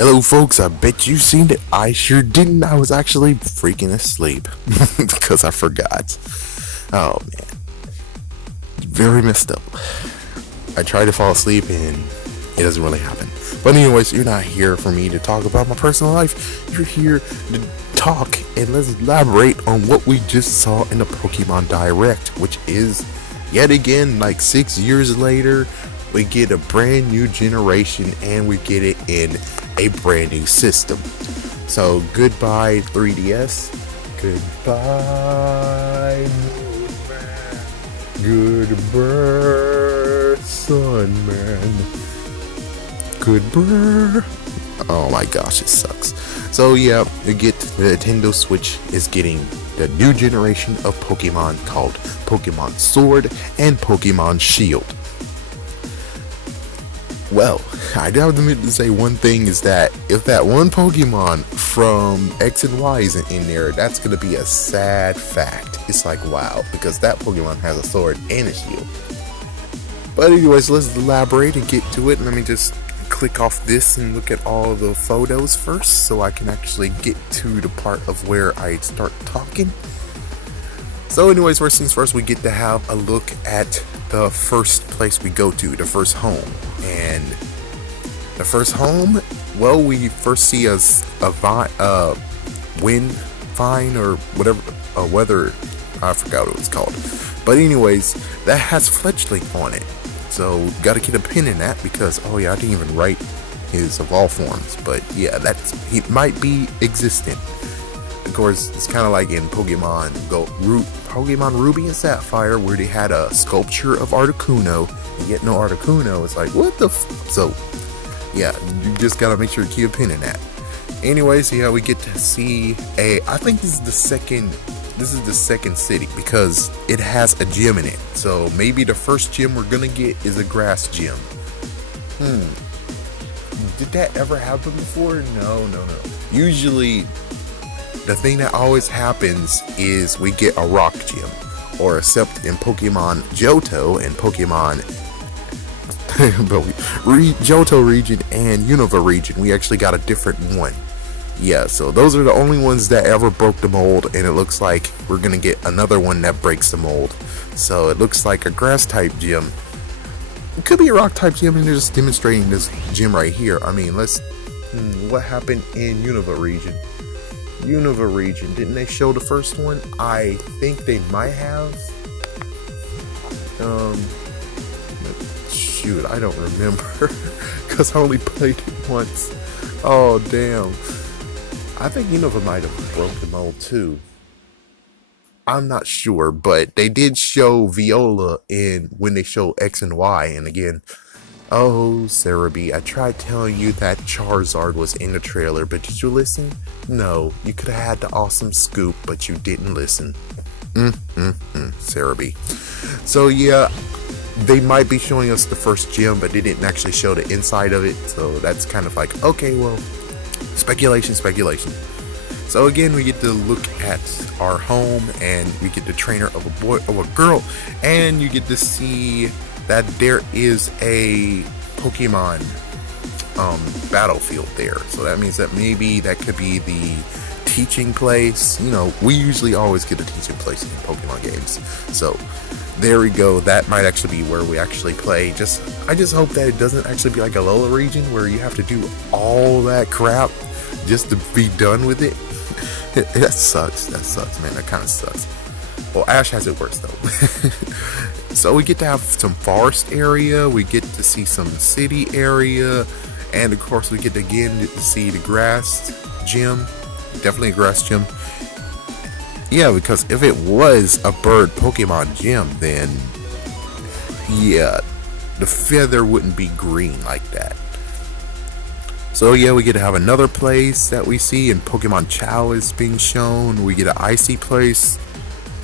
Hello folks, I bet you seen it. I sure didn't. I was actually freaking asleep because I forgot. Oh man, very messed up. I tried to fall asleep and it doesn't really happen. But anyways, you're not here for me to talk about my personal life. You're here to talk and let's elaborate on what we just saw in the Pokemon Direct, which is yet again like 6 years later. We get a brand new generation and we get it in a brand new system. So goodbye 3DS. Goodbye Moon Man. Goodbye Sun Man. Goodbye. Oh my gosh, it sucks. So yeah, you get the Nintendo Switch is getting the new generation of Pokemon called Pokemon Sword and Pokemon Shield. Well, I do have to admit to say one thing is that if that one Pokemon from X and Y isn't in there, that's going to be a sad fact. It's like, wow, because that Pokemon has a sword and a shield. But anyways, let's elaborate and get to it. Let me just click off this and look at all the photos first so I can actually get to the part of where I start talking. So anyways, first things first, we get to have a look at the first place we go to, the first home. And the first home, well, we first see a wind vine or whatever, weather, I forgot what it was called. But anyways, that has fledgling on it. So gotta get a pin in that because, oh yeah, I didn't even write his evolve forms. But yeah, he might be existent. Of course, it's kind of like in Pokemon Ruby and Sapphire, where they had a sculpture of Articuno, and yet no Articuno. It's like, what the so, yeah, you just gotta make sure to keep a pin in that. Anyways, yeah, we get to see I think this is the second city because it has a gym in it. So maybe the first gym we're gonna get is a grass gym. Did that ever happen before? No. Usually, the thing that always happens is we get a rock gym, or except in Pokemon Johto and Pokemon Johto region and Unova region, we actually got a different one. Yeah, so those are the only ones that ever broke the mold, and it looks like we're gonna get another one that breaks the mold. So it looks like a grass type gym. It could be a rock type gym, and they're just demonstrating this gym right here. I mean, what happened in Unova region? Didn't they show the first one? I think they might have. Shoot, I don't remember because I only played it once. Oh damn, I think Unova might have broke the mold too. I'm not sure, but they did show Viola when they show X and Y, and again, oh, Cerebi, I tried telling you that Charizard was in the trailer, but did you listen? No, you could have had the awesome scoop, but you didn't listen. Cerebi. So yeah, they might be showing us the first gym, but they didn't actually show the inside of it, so that's kind of like, okay, well, speculation. So again, we get to look at our home, and we get the trainer of a boy or a girl, and you get to see that there is a Pokemon battlefield there. So that means that maybe that could be the teaching place. You know, we usually always get a teaching place in Pokemon games. So there we go. That might actually be where we actually play. I just hope that it doesn't actually be like a Lola region where you have to do all that crap just to be done with it. That sucks, man. That kind of sucks. Well, Ash has it worse though. So we get to have some forest area, we get to see some city area, and of course we get to again to see the grass gym. Definitely a grass gym. Yeah, because if it was a bird Pokemon gym, then yeah, the feather wouldn't be green like that. So yeah, we get to have another place that we see, and Pokemon Chow is being shown. We get an icy place.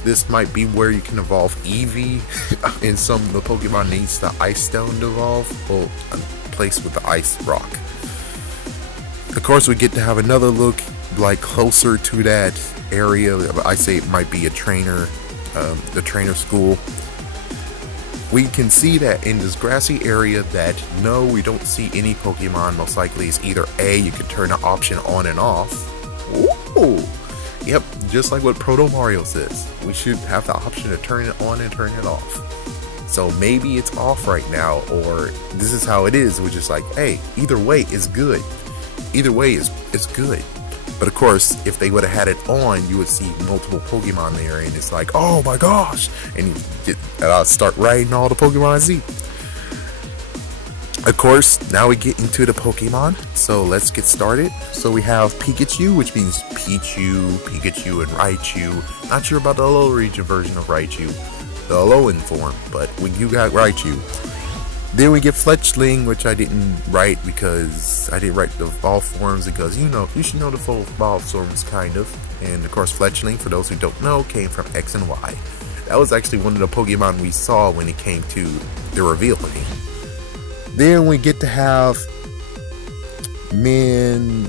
This might be where you can evolve Eevee, and some of the Pokemon needs the Ice Stone to evolve, or a place with the Ice Rock. Of course, we get to have another look, like closer to that area. I say it might be a trainer, the trainer school. we can see that in this grassy area that no, we don't see any Pokemon. Most likely it's either A, you can turn the option on and off. Ooh, yep, just like what Proto Mario says. We should have the option to turn it on and turn it off. So maybe it's off right now, or this is how it is, which is like, hey, either way is good. Either way is good. But of course, if they would have had it on, you would see multiple Pokemon there, and it's like, oh my gosh! And you start writing all the Pokemon I see. Of course, now we get into the Pokemon, so let's get started. So we have Pikachu, which means Pichu, Pikachu, and Raichu. Not sure about the low region version of Raichu, the Alolan form, but you got Raichu. Then we get Fletchling, which I didn't write because I didn't write the evolved forms because you should know the full evolved forms kind of. And of course Fletchling, for those who don't know, came from X and Y. That was actually one of the Pokemon we saw when it came to the reveal of him. Then we get to have Minccino.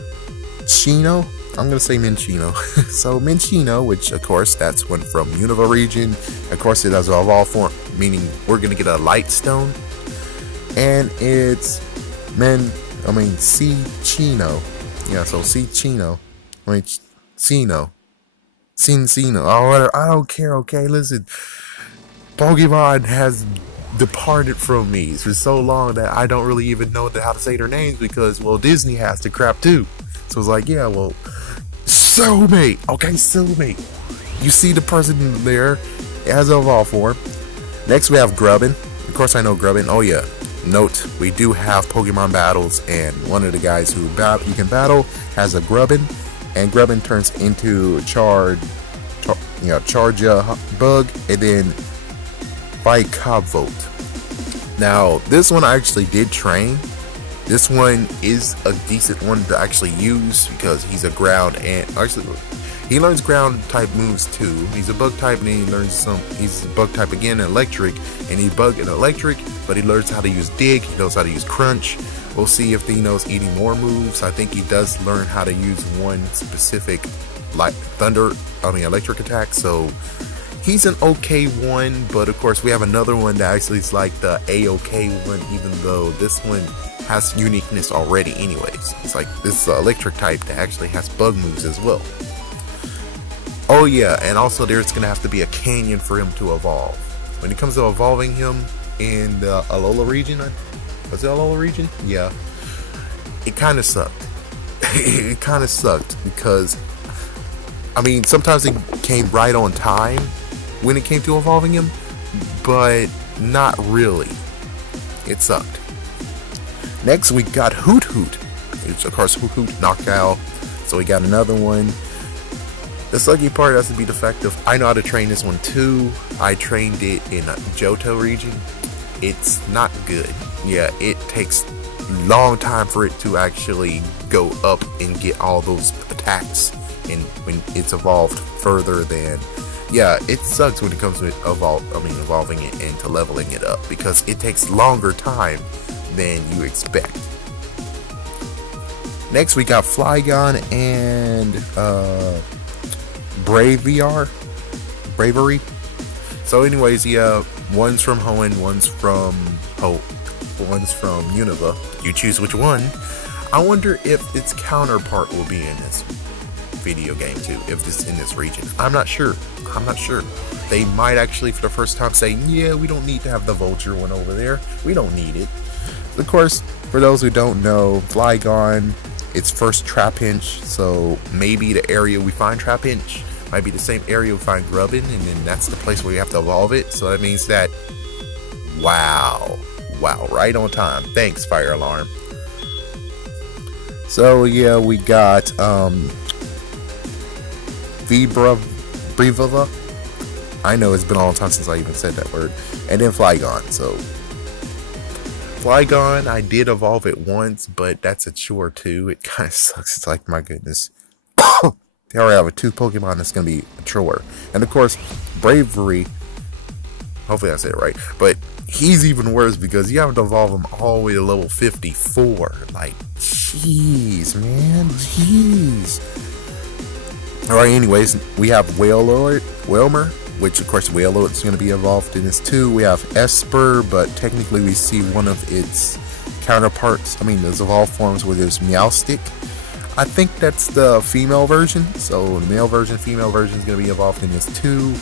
I'm gonna say Minccino. So Minccino, which of course that's one from Unova region. Of course it has an evolved form, meaning we're gonna get a Light Stone. And it's Cino. Yeah, so Cino. Cino. Oh, I don't care, okay? Listen, Pokemon has departed from me for so long that I don't really even know how to say their names because, well, Disney has the crap too. So it's like, yeah, well, Soulmate. Okay, Soulmate. You see the person there, it has an evolved form. Next we have Grubbin. Of course I know Grubbin. Oh yeah. Note, we do have Pokemon battles, and one of the guys who you can battle has a Grubbin, and Grubbin turns into Charge Bug, and then Vikavolt. Now, this one I actually did train. This one is a decent one to actually use because he's a ground, and actually he learns ground type moves too. He's a bug type, and then he learns he's a bug type again, electric, and he bug and electric, but he learns how to use dig, he knows how to use crunch. We'll see if he knows any more moves. I think he does learn how to use one specific electric attack, so he's an okay one. But of course we have another one that actually is like the A-OK one, even though this one has uniqueness already anyways. It's like this is an electric type that actually has bug moves as well. Oh yeah, and also there's gonna have to be a canyon for him to evolve. When it comes to evolving him in the Alola region, was it Alola region? Yeah, it kind of sucked. It kind of sucked because, I mean, sometimes it came right on time when it came to evolving him, but not really. It sucked. Next we got Hoot Hoot, which of course Hoot Hoot knocked out, so we got another one. The sucky part has to be the fact of I know how to train this one too. I trained it in Johto region. It's not good. Yeah, it takes a long time for it to actually go up and get all those attacks, and when it's evolved further than, yeah, it sucks when it comes to evolving it and to leveling it up because it takes longer time than you expect. Next we got Flygon and Bravery. So anyways, yeah, one's from Hoenn, one's from Unova. You choose which one. I wonder if its counterpart will be in this video game too, if it's in this region. I'm not sure. They might actually for the first time say, yeah, we don't need to have the Vulture one over there. We don't need it. Of course, for those who don't know, Flygon, its first Trapinch, so maybe the area we find Trapinch might be the same area we find Grubbin, and then that's the place where you have to evolve it. So that means that, wow, right on time. Thanks, Fire Alarm. So yeah, we got Vibrava. I know it's been a long time since I even said that word. And then Flygon. So Flygon, I did evolve it once, but that's a chore too. It kind of sucks. It's like, my goodness. They already have a 2 Pokemon that's going to be a chore. And of course, Bravery, hopefully I said it right, but he's even worse because you have to evolve him all the way to level 54. Like, jeez, man, jeez. Alright, anyways, we have Whalmer, which of course Willow is going to be involved in this too. We have Esper, but technically we see one of its counterparts. I mean, there's evolved forms where there's Meowstic. I think that's the female version, so the male version, female version is going to be involved in this too.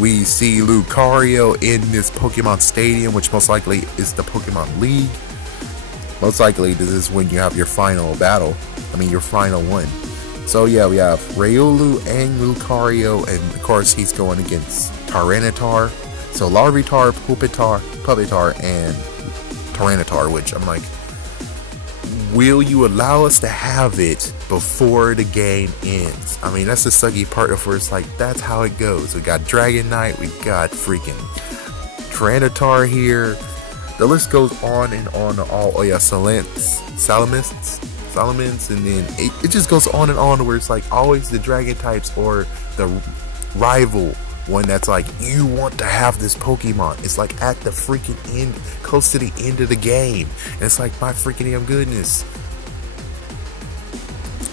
We see Lucario in this Pokemon Stadium, which most likely is the Pokemon League. Most likely this is when you have your final battle. I mean, your final one. So yeah, we have Riolu and Lucario, and of course he's going against Tyranitar. So Larvitar, Pupitar, and Tyranitar, which I'm like, will you allow us to have it before the game ends? I mean, that's the sucky part of where it's like, that's how it goes. We got Dragonite, we got freaking Tyranitar here. The list goes on and on. Oh yeah, Salamence, and then it just goes on and on where it's like always the dragon types or the rival one that's like, you want to have this Pokemon. It's like at the freaking end, close to the end of the game, and it's like, my freaking damn goodness.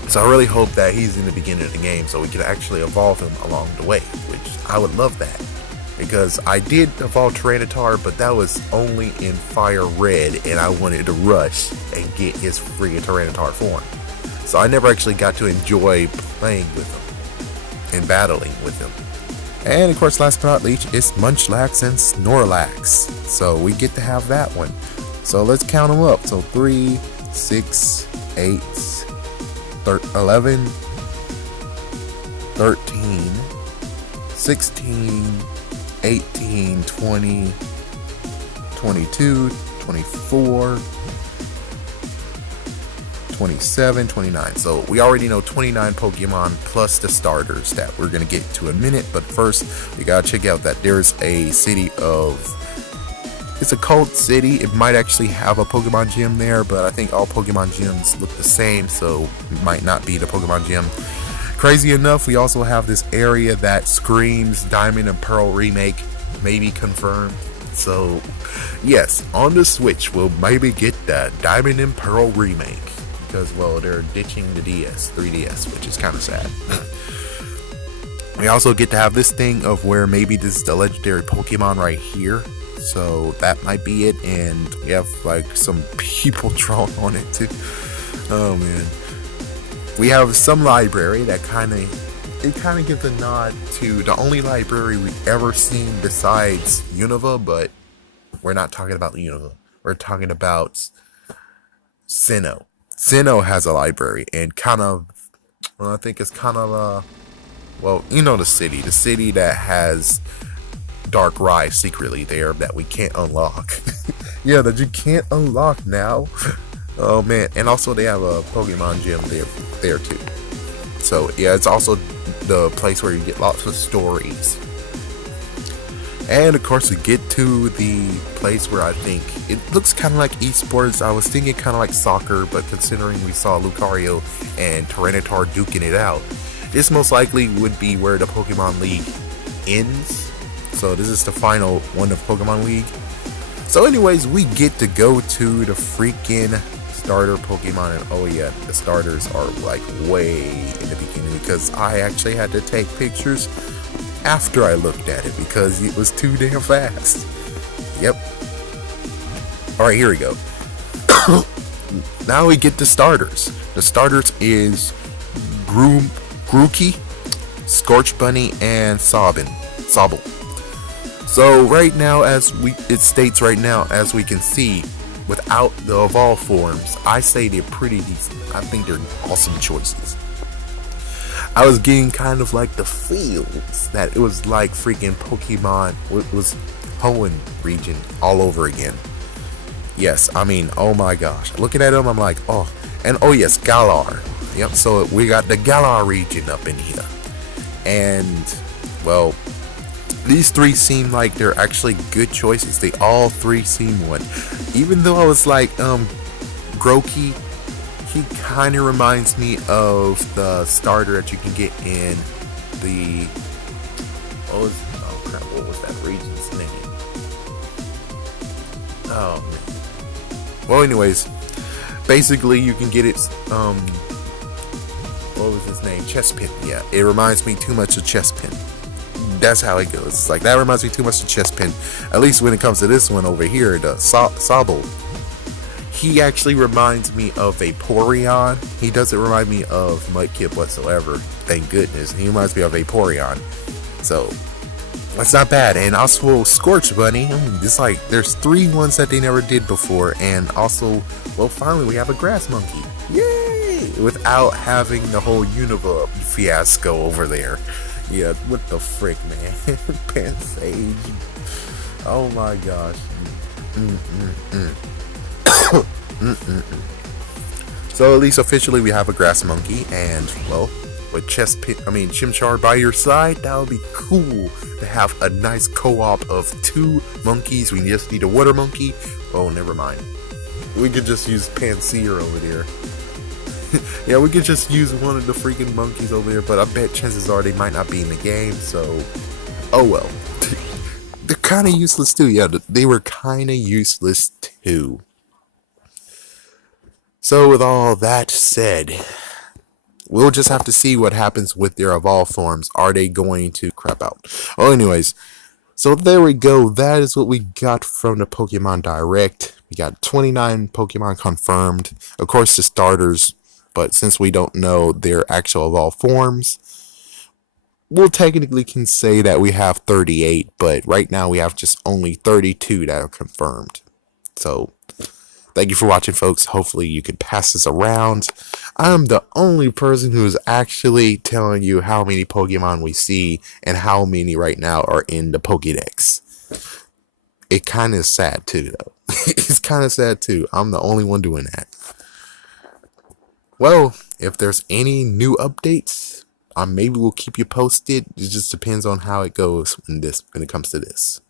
So I really hope that he's in the beginning of the game so we can actually evolve him along the way, which I would love that, because I did evolve Tyranitar, but that was only in Fire Red, and I wanted to rush and get his freaking Tyranitar form. So I never actually got to enjoy playing with him and battling with him. And of course, last but not least, is Munchlax and Snorlax. So we get to have that one. So let's count them up. So 3, 6, 8, 11, 13, 16, 18, 20, 22, 24, 27, 29. So we already know 29 Pokemon plus the starters that we're going to get to in a minute. But first, we got to check out that there's a city of... It's a cult city. It might actually have a Pokemon gym there, but I think all Pokemon gyms look the same, so it might not be the Pokemon gym. Crazy enough, we also have this area that screams Diamond and Pearl remake, maybe confirmed. So yes, on the Switch we'll maybe get the Diamond and Pearl remake, because, well, they're ditching the 3DS, which is kind of sad. We also get to have this thing of where maybe this is the legendary Pokemon right here, so that might be it. And we have like some people drawn on it too. Oh man. We have some library that kind of gives a nod to the only library we've ever seen besides Unova, but we're not talking about Unova. We're talking about Sinnoh. Sinnoh has a library, and kind of, well, I think it's kind of well, you know, the city that has Darkrai secretly there that we can't unlock. Yeah, that you can't unlock now. Oh man, and also they have a Pokemon gym there too. So yeah, it's also the place where you get lots of stories. And of course we get to the place where I think it looks kind of like esports. I was thinking kind of like soccer, but considering we saw Lucario and Tyranitar duking it out, this most likely would be where the Pokemon League ends. So this is the final one of Pokemon League. So anyways, we get to go to the freaking starter Pokemon, and oh yeah, the starters are like way in the beginning, because I actually had to take pictures after I looked at it because it was too damn fast. Yep. Alright, here we go. Now we get the starters. The starters is Grookey, Scorch Bunny, and Sobble. So right now, it states right now, as we can see, without the evolved forms, I say they're pretty decent. I think they're awesome choices. I was getting kind of like the feels that it was like freaking Pokemon, it was Hoenn region all over again. Yes, I mean, oh my gosh. Looking at them, I'm like, oh. And oh yes, Galar. Yep, so we got the Galar region up in here. And, well, these three seem like they're actually good choices. They all three seem one. Even though I was like, Grookey, he kind of reminds me of the starter that you can get in the, what was that region's name? Oh man. Well, anyways, basically you can get it, what was his name? Chespin. Yeah, it reminds me too much of Chespin. That's how it goes. It's like, that reminds me too much of Chespin. At least when it comes to this one over here, the Sobble. He actually reminds me of a Vaporeon. He doesn't remind me of Mudkip whatsoever. Thank goodness. He reminds me of a Vaporeon. So, that's not bad. And also Scorch Bunny. It's like, there's 3 ones that they never did before. And also, well, finally we have a Grass Monkey. Yay! Without having the whole Unova fiasco over there. Yeah, what the frick, man? Pansage. Oh my gosh. So at least officially we have a Grass Monkey, and well, with Chimchar by your side, that would be cool to have a nice co-op of 2 monkeys. We just need a Water Monkey. Oh, never mind. We could just use Panseer over there. Yeah, we could just use one of the freaking monkeys over there, but I bet chances are they might not be in the game, so oh well. They're kind of useless too. Yeah, they were kind of useless too. So with all that said, we'll just have to see what happens with their evolved forms. Are they going to crap out? Well, anyways, so there we go. That is what we got from the Pokemon Direct. We got 29 Pokemon confirmed. Of course, the starters, but since we don't know their actual evolved forms, we'll technically can say that we have 38, but right now we have just only 32 that are confirmed. So, thank you for watching, folks. Hopefully you can pass this around. I'm the only person who is actually telling you how many Pokemon we see and how many right now are in the Pokedex. It kind of is sad too, though. It's kind of sad too. I'm the only one doing that. Well, if there's any new updates, maybe we'll keep you posted. It just depends on how it goes when it comes to this.